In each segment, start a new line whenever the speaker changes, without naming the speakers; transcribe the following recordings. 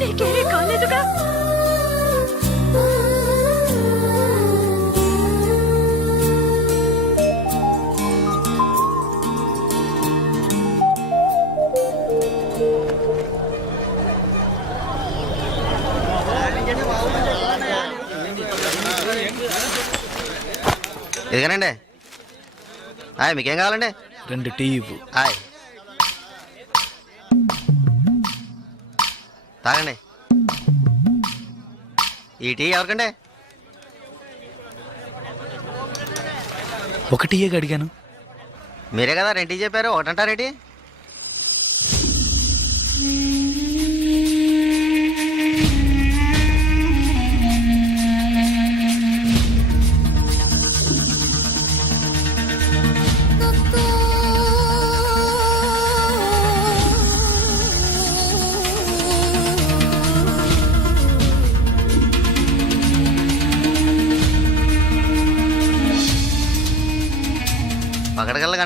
నీకేమీ కాలేదుగా?
ఇదిగోనండి. హాయ్ మీకేం కావాలండి?
రెండు టీ ఇవ్వు.
హాయ్ తాగండి. ఈ టీ ఎవరికండి?
ఒక టీయే అడిగాను
మీరే కదా రెండు టీ చెప్పారు ఒకటంటారేటి?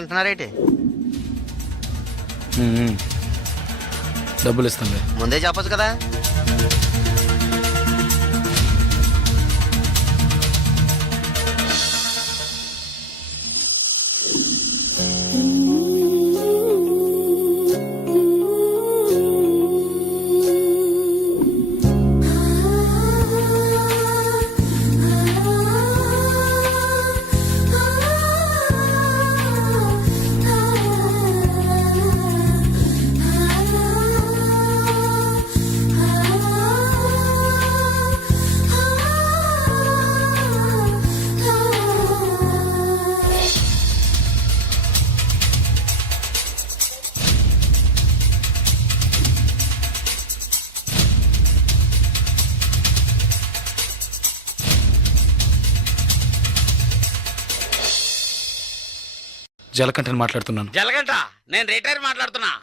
అంటున్నారేటి.
డబ్బులు ఇస్తానులే
ముందే చెప్పొచ్చు కదా.
జలకంఠని మాట్లాడుతున్నాను.
జలగంట నేను రిటైర్ మాట్లాడుతున్నా.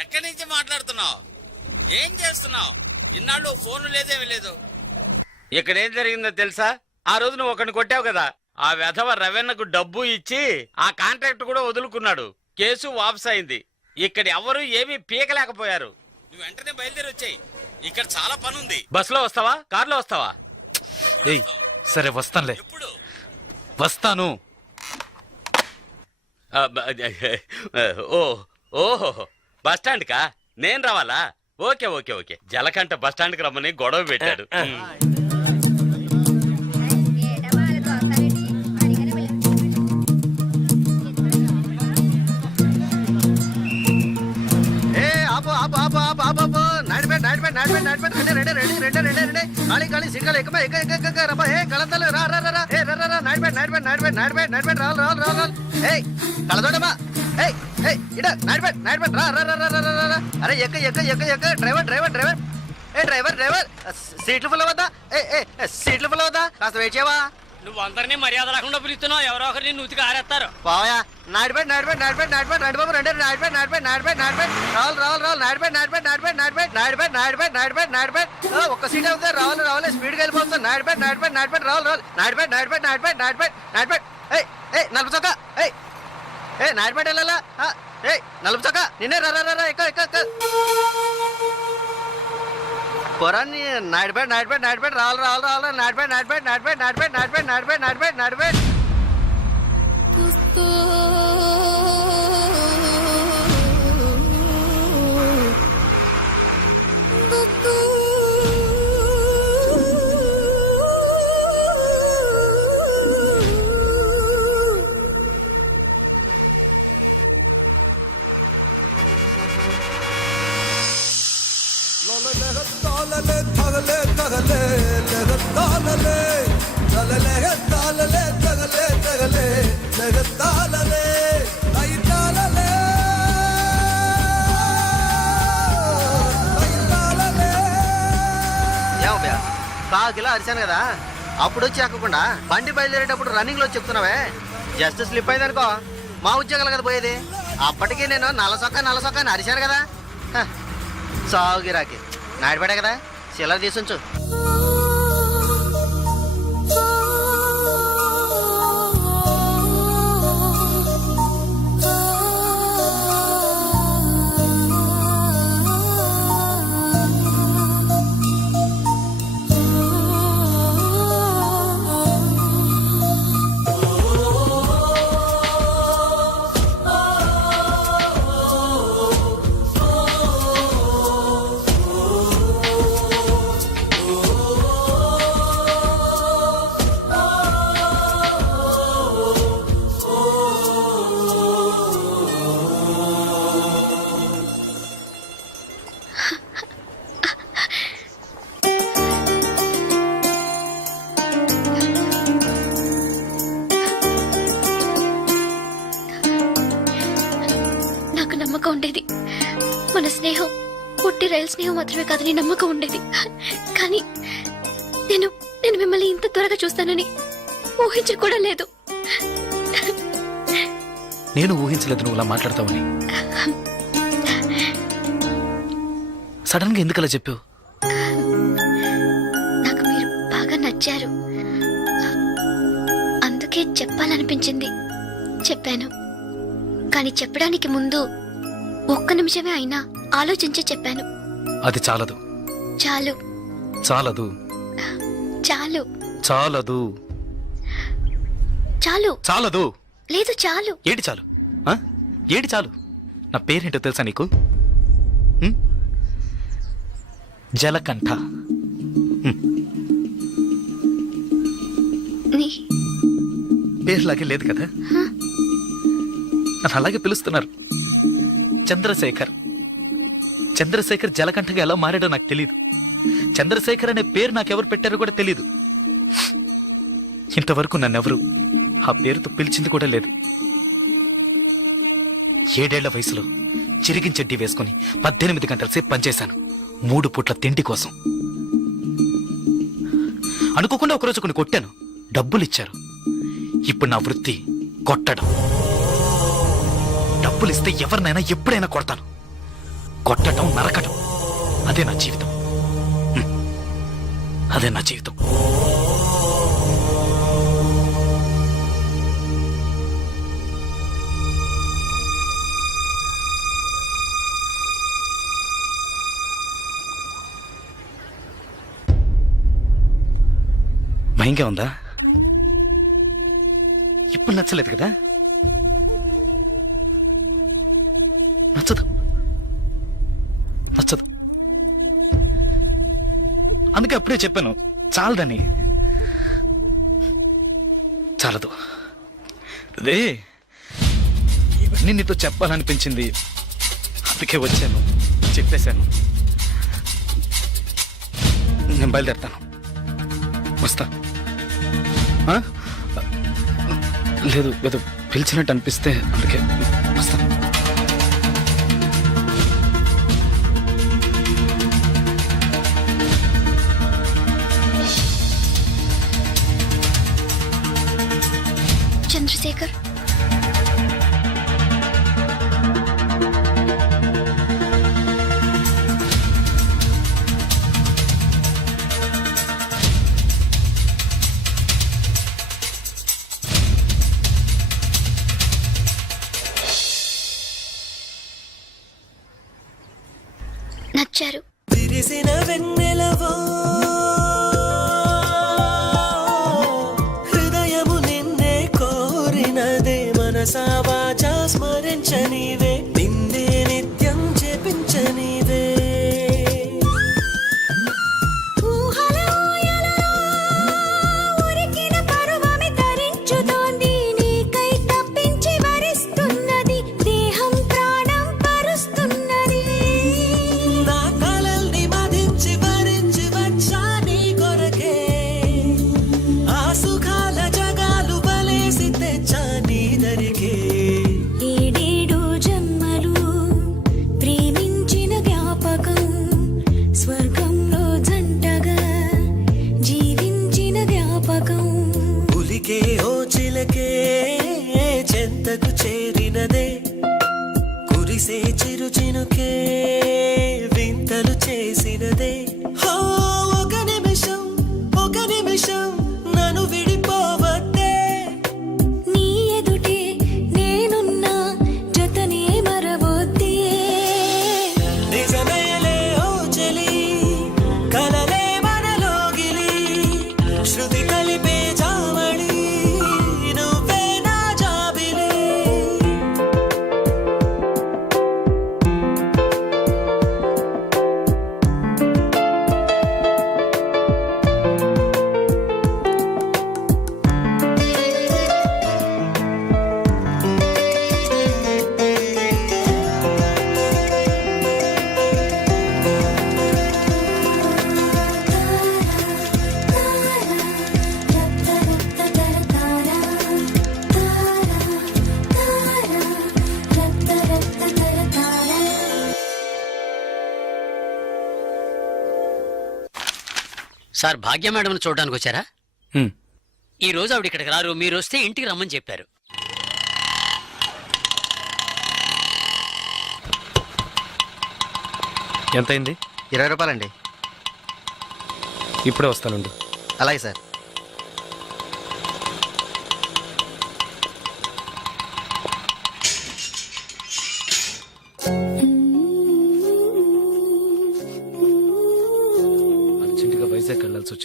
ఎక్కడి నుంచి మాట్లాడుతున్నావు? ఏం చేస్తున్నావు? ఇన్నాళ్ళు ఫోన్ లేదేమీ లేదు. ఇక్కడ ఏం జరిగిందో తెలుసా? ఆ రోజు నువ్వు ఒకరిని కొట్టావు కదా. ఆ వెధవ రవెన్నకు డబ్బు ఇచ్చి ఆ కాంట్రాక్ట్ కూడా వదులుకున్నాడు. కేసు వాపస్ అయింది. ఇక్కడ ఎవరు ఏమీ పీకలేకపోయారు. నువ్వు వెంటనే బయలుదేరి వచ్చాయి. ఇక్కడ చాలా పని ఉంది. బస్సులో వస్తావా? కారులో వస్తావా?
ఏయ్ సరే వస్తానులే.
ఎప్పుడు?
వస్తాను.
ఆ, బ- ఓ ఓహో బస్ స్టాండ్ కా? నేను రావాలా? Okay okay okay. Jalakanta bus స్టాండ్కి రమ్మని గొడవ పెట్టాడు.
నాడిపేట నాడిపేట నాడిపేట నాడిపేట రెండే రెండే రెండే రెండే రెండే ఖాళీ ఖాళీ సింగల్ ఎక్కమా ఎక్క ఎక్క ఎక్క రబ్బా ఏ కళంతలు రా రా రా ఏ రా రా రా రావాలి రావాలి రావాలి ఇడ రా రా రా రా రా రా అరే ఎక్క ఎక్క ఎక్క ఎక్క డ్రైవర్ డ్రైవర్ డ్రైవర్ ఏ డ్రైవర్ డ్రైవర్ సీట్లు ఫుల్ అవుతా ఏ ఏ సీట్లు ఫుల్ అవుతా కాస్త వెయిట్ చేయవా
నువ్వు అందరినీ మర్యాద లేకుండా పిలుస్తున్నావు ఎవరో ఒకరు ఒకరిని నూతికి ఆరేస్తారు
బావయా నాడిపేట నాడిపేట నాడిపేట నాడిపేట నాడిబాబు రెండు నాడిపేట నాడిపేట నాడిపేట నాడిపేట రావాలి రావాలి రావాలి నాడిపేట నాడిపేట నాడిపేట నాడిపేట నాడిపేట నాడిపేట నాడిపేట నాడిపేట ఆ, ఒక్క సీట్ అవుతుంది రావాలి రావాలి స్పీడ్గా వెళ్ళిపోతుంది నాడిపేట నాడిపేట నాడిపేట రావాలి రావాలి నాడిపేట నాడిపేట నాడిపేట నాడిపేట నాడిపేట ఏయ్ ఏయ్ నలుపు చొక్క ఏయ్ ఏ నాడిపేట వెళ్ళాలా ఆ, ఏయ్ నలుపు చొక్క నిన్నే రా రా రా, రా ఎక్క ఎక్క ఎక్క పొరాన్ని నాడిపేట నాడిపేట నాడిపేట రావాలి రావాలి రావాలి నాడిపేట నాడిపేట నాడిపేట నాడిపేట నాడిపేట నాడిపేట నాడిపేట నాడిపేట కాకిలా అరిశాను కదా. అప్పుడు వచ్చి ఎక్కకుండా బండి బయలుదేరేటప్పుడు రన్నింగ్లో చెప్తున్నావే. జస్ట్ స్లిప్ అయిందనుకో మా ఉద్యోగాలు కదా పోయేది. అప్పటికి నేను నల్లసొక్క నల్లసొక్క అని అరిశాను కదా. సాగు గిరాకి నాడిపడా కదా చిల్లర తీసుంచు.
మన స్నేహం పుట్టి రైల్ స్నేహం మాత్రమే కాదని నమ్మకం ఉండేది. కానీ నేను నేను మిమ్మల్ని ఇంత త్వరగా చూస్తానని ఊహించి కూడా లేదు.
నేను ఊహించలేదు నువ్వు ఇలా మాట్లాడతావని. సడన్గా ఎందుకు అలా చెప్పావు?
నాకు మీరు బాగా నచ్చారు. అందుకే చెప్పాలనిపించింది. చెప్పాను. కానీ చెప్పడానికి ముందు ఒక్క నిమిషమే అయినా ఆలోచించి చెప్పాను.
అది చాలదు.
చాలు.
చాలదు.
చాలు.
చాలదు.
చాలు.
చాలదు.
లేదు చాలు.
ఏటి చాలు? ఆ? ఏటి చాలు? నా పేరేంటో తెలుసా నీకు? ఉం? జలకంఠ.
నీ
పేరులాగే లేదు కదా? నన్ను అలాగే పిలుస్తున్నారు. చంద్రశేఖర్. చంద్రశేఖర్ జలకంఠగా ఎలా మారాడో నాకు తెలియదు చంద్రశేఖర్ అనే పేరు నాకెవరు పెట్టారో కూడా తెలియదు ఇంతవరకు నన్నెవరు ఆ పేరుతో పిలిచింది కూడా లేదు. ఏడేళ్ళ వయసులో చిరిగిన చెడ్డీ వేసుకుని పద్దెనిమిది గంటల సేపు పనిచేశాను. మూడు పూట్ల తిండి కోసం. అనుకోకుండా ఒకరోజు కొన్ని కొట్టాను. డబ్బులు ఇచ్చారు ఇప్పుడు నా వృత్తి కొట్టడం. డబ్బులు ఇస్తే ఎవరినైనా ఎప్పుడైనా కొడతాను. కొట్టడం నరకడం అదే నా జీవితం. అదే నా జీవితం. భయంగా ఉందా? ఇప్పుడు నచ్చలేదు కదా? అందుకే అప్పుడే చెప్పాను. చాలదని. చాలదు. అదే ఇవన్నీ నీతో చెప్పాలనిపించింది. అందుకే వచ్చాను. చెప్పేశాను. నేను బయలుదేరుతాను. వస్తా. లేదు లేదు ఏదో పిలిచినట్టు అనిపిస్తే అందుకే.
చంద్రశేఖర్ నచ్చారు.
విరిసిన వెన్నెలవో
సార్ భాగ్య మేడం చూడడానికి వచ్చారా. ఈ రోజు ఆవిడ ఇక్కడికి రారు మీరు వస్తే ఇంటికి రమ్మని చెప్పారు.
ఎంతైంది
ఇరవై రూపాయలండి.
ఇప్పుడే వస్తానుండు.
అలాగే సార్.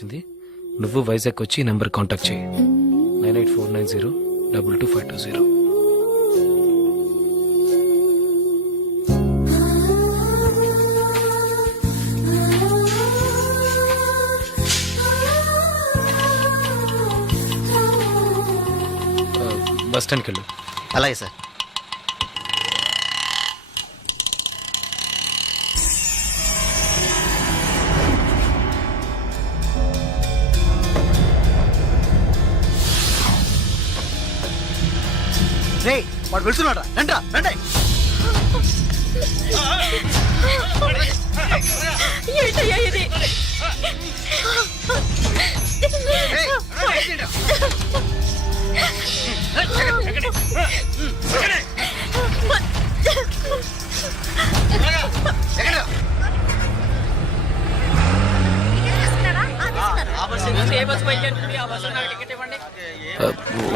వచ్చింది. నువ్వు వైజాగ్ వచ్చి ఈ నెంబర్ కాంటాక్ట్ చేయి. Nine eight four nine zero double two five two zero. Bus స్టాండ్కి వెళ్ళు.
అలాగే సార్. వెళ్తున్నాడు రండి రండి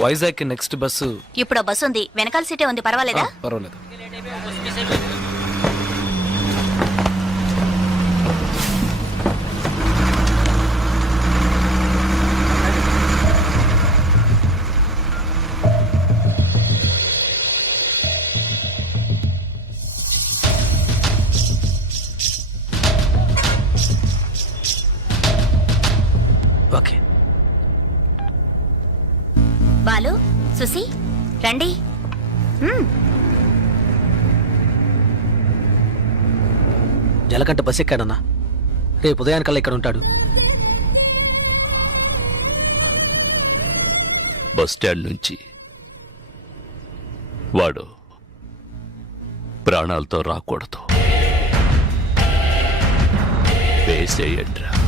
వైజాగ్ నెక్స్ట్ బస్సు.
ఇప్పుడు ఆ బస్సు ఉంది. వెనకాల సీటే ఉంది. పర్వాలేదా?
పర్వాలేదు.
రండి.
జలకంట బస్ ఎక్కాడన్నా. రేపు ఉదయానికల్లా ఇక్కడ ఉంటాడు.
బస్ స్టాండ్ నుంచి వాడు ప్రాణాలతో రాకూడదు. వేసేయండ్రా.
ఆ,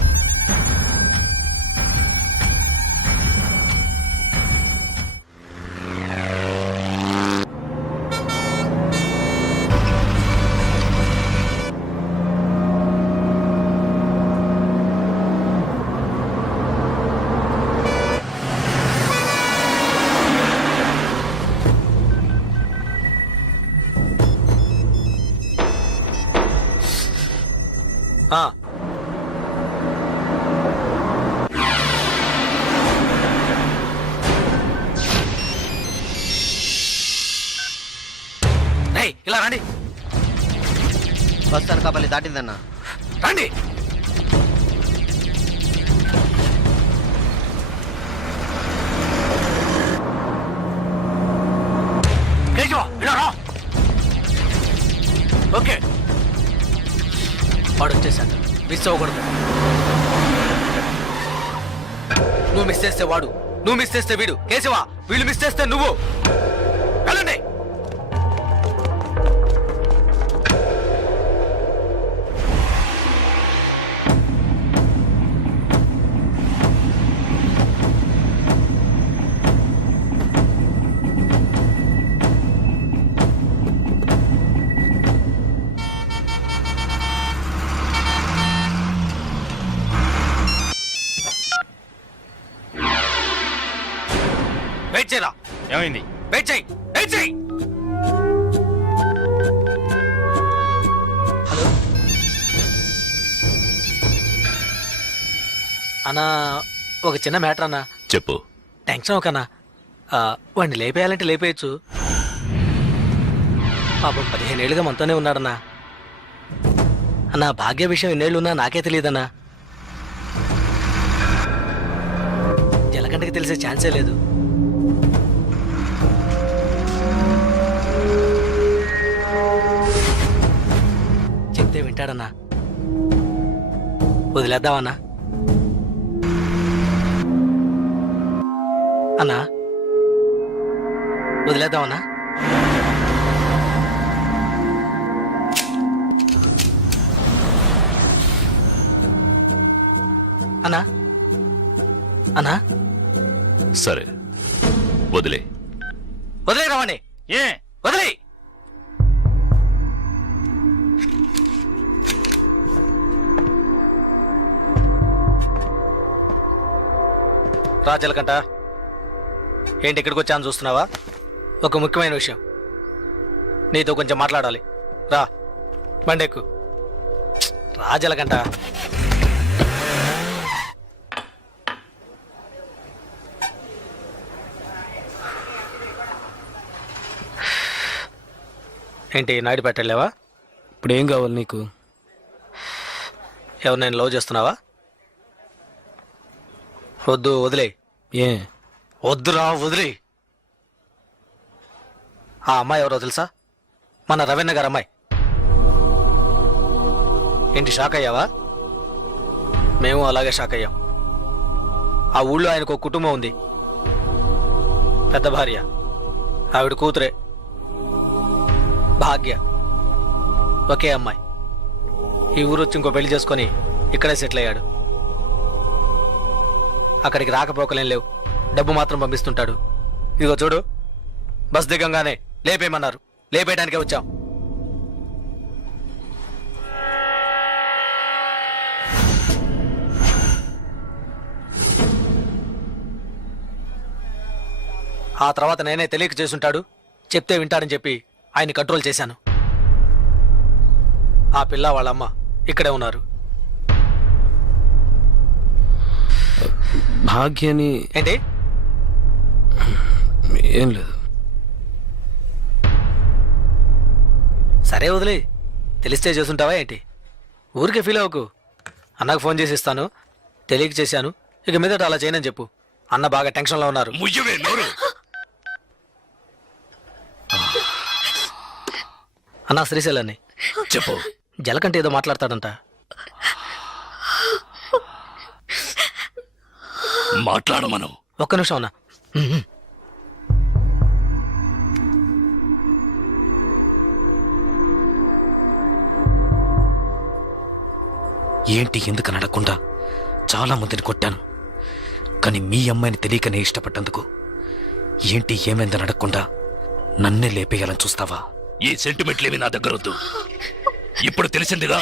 ఇలా రండి.
బస్ అనకాపల్లి దాటిందన్నా.
రండి. కేశవ, ఇలా రా. ఓకే.
వాడు వచ్చేసాడు. మిస్ అవ్వకూడదు.
నువ్వు మిస్ చేస్తే వాడు నువ్వు మిస్ చేస్తే వీడు. కేశవ వీళ్ళు మిస్ చేస్తే నువ్వు.
ఏమైంది?
వెయిట్ చేయి వెయిట్ చేయి
అన్నా ఒక చిన్న మ్యాటర్ అన్నా.
చెప్పు.
టెన్షన్ ఒకనా వాడిని లేపేయాలంటే లేపేయచ్చు. పాపం పదిహేను ఏళ్ళుగా మనతోనే ఉన్నాడన్నా. అన్నా భాగ్య విషయం ఎన్నేళ్ళున్నా నాకే తెలియదన్నా. జలకంటకి తెలిసే ఛాన్సే లేదు. చెప్తే వింటాడన్నా వదిలేద్దామన్నా? అన్నా? వదిలేద్దామన్నా? అన్నా? అన్నా?
సరే. వదిలే.
వదిలే రవాణి
ఏ
రాజలకంట ఏంటి ఇక్కడికి వచ్చాను చూస్తున్నావా? ఒక ముఖ్యమైన విషయం. నీతో కొంచెం మాట్లాడాలి. రా బండెక్కు. రాజలకంట ఏంటి నాయుడు పెట్టలేవా
ఇప్పుడు ఏం కావాలి నీకు?
ఎవరు నేను లవ్ చేస్తున్నావా? వద్దు వదిలే.
ఏ?
వద్దురా వదిలే. ఆ అమ్మాయి ఎవరో తెలుసా? మన రవీణ గారు అమ్మాయి. ఏంటి షాక్ అయ్యావా? మేము అలాగే షాక్ అయ్యాం. ఆ ఊళ్ళో ఆయనకు ఒక కుటుంబం ఉంది. పెద్ద భార్య. ఆవిడ కూతురే. భాగ్య. ఒకే అమ్మాయి. ఈ ఊరు వచ్చి ఇంకో పెళ్ళి చేసుకొని ఇక్కడే సెటిల్ అయ్యాడు. అక్కడికి రాకపోకలేం లేవు. డబ్బు మాత్రం పంపిస్తుంటాడు. ఇదిగో చూడు. బస్ దిగంగానే లేపేయమన్నారు. లేపేయడానికే వచ్చాం. ఆ తర్వాత నేనే తెలియక చేసుంటాడు చెప్తే వింటాడని చెప్పి ఆయన కంట్రోల్ చేశాను. ఆ పిల్ల వాళ్ళమ్మ ఇక్కడే ఉన్నారు.
భాగ్యని
ఏంటి?
ఏం లేదు.
సరే వదిలే. తెలిస్తే చేసుంటావా ఏంటి? ఊరికే ఫీల్ అవ్వకు. అన్నకు ఫోన్ చేసి ఇస్తాను. తెలియక చేశాను. ఇక మీదట అలా చేయనని చెప్పు. అన్న బాగా టెన్షన్లో ఉన్నారు.
ముయ్యవే నోరు.
అన్న శ్రీశైలాన్ని.
చెప్పు.
జలకంటే ఏదో మాట్లాడతాడంట.
మాట్లాడమను.
ఒక్క నిమిషం అన్న.
ఏంటి ఎందుకు నడకుండా? చాలా మందిని కొట్టాను. కానీ మీ అమ్మాయిని తెలియకనే ఇష్టపడ్డందుకు. ఏంటి ఏమైందని అడగకుండా నన్నే లేపేయాలని చూస్తావా?
ఈ సెంటిమెంట్లేవి నా దగ్గర వద్దు. ఇప్పుడు తెలిసిందిగా?